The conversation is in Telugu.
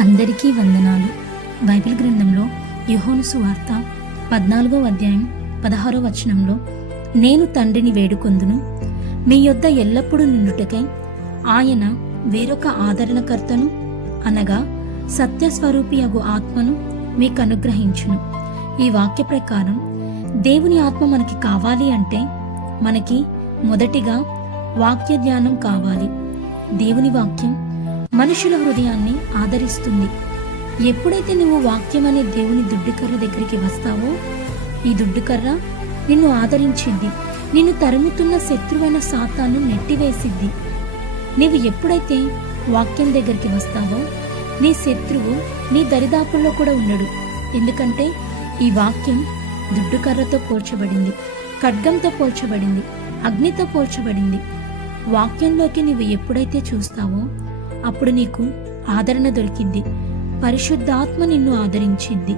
అందరికీ వందనాలు. బైబిల్ గ్రంథంలో యోహాను సువార్త 14వ అధ్యాయం 16వ వచనంలో, నేను తండ్రిని వేడుకొందును, మీ యొద్ద ఎల్లప్పుడూ నుండుటకై ఆయన వేరొక ఆదరణకర్తను, అనగా సత్యస్వరూపియగు ఆత్మను మీకు అనుగ్రహించును. ఈ వాక్య ప్రకారం దేవుని ఆత్మ మనకి కావాలి అంటే మనకి మొదటిగా వాక్య ధ్యానం కావాలి. దేవుని వాక్యం మనుషుల హృదయాన్ని ఆదరిస్తుంది. ఎప్పుడైతే నువ్వు వాక్యం అనే దేవుని దుడ్డుకర్ర దగ్గరికి వస్తావో, ఈ దుడ్డుకర్ర నిన్ను ఆదరించింది. నిన్ను తరుముతున్న శత్రువైన సాతాను నెట్టివేసిద్ది. నీవు ఎప్పుడైతే వాక్యం దగ్గరికి వస్తావో, నీ శత్రువు నీ దరిదాపుల్లో కూడా ఉండడు. ఎందుకంటే ఈ వాక్యం దుడ్డుకర్రతో పోల్చబడింది, ఖడ్గంతో పోల్చబడింది, అగ్నితో పోల్చబడింది. వాక్యంలోకి నీవు ఎప్పుడైతే చూస్తావో అప్పుడు నీకు ఆదరణ దొరికింది. పరిశుద్ధాత్మ నిన్ను ఆదరించింది.